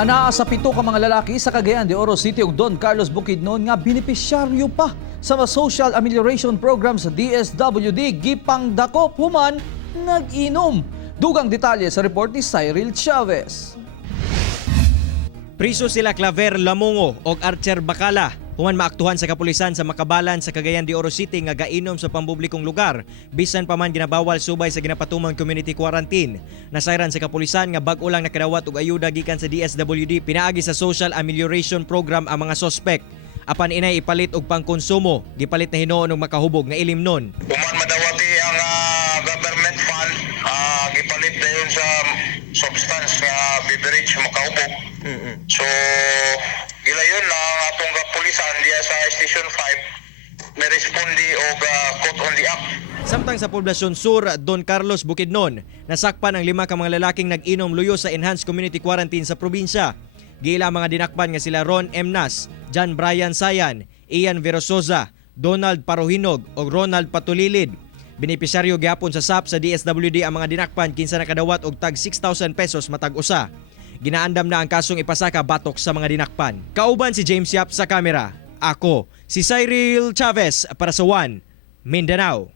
Anaa sa 7 ka mga lalaki sa Cagayan de Oro City ug Don Carlos Bukidnon nga benepisyaryo pa sa social amelioration program sa DSWD gipangdakop human nag-inom. Dugang detalye sa report ni Cyril Chavez. Priso sila Claver Lamongo o Archer Bacala. Human maaktuhan sa kapulisan sa Makabalan sa Cagayan de Oro City nga gainom sa pampublikong lugar bisan pa man ginabawal subay sa ginapatumang community quarantine. Nasayran sa kapulisan nga bag-o lang nakadawat og ayuda gikan sa DSWD pinaagi sa social amelioration program ang mga sospek. Apan inay ipalit og pangkonsumo, gipalit na hinuon og makahubog nga ilim nun. Human madawati ang government fund, gipalit na yun sa substance nga beverage makahubog. So, gila yun na ang atong kapulisan diya sa Station 5 may respondi o caught on the act. Samtang sa Poblasyon Sur, Don Carlos Bukidnon, nasakpan ang 5 ka mga lalaking nag-inom luyo sa enhanced community quarantine sa probinsya. Gila mga dinakpan nga sila Ron M. Nas, John Brian Sayan, Ian Verosoza, Donald Parohinog o Ronald Patulilid. Benepisyaryo gyapon sa SAP sa DSWD ang mga dinakpan kinsa nakadawat og tag 6,000 pesos matag usa. Ginaandam na ang kasong ipasaka batok sa mga dinakpan. Kauban si James Yap sa kamera. Ako, si Cyril Chavez para sa One Mindanao.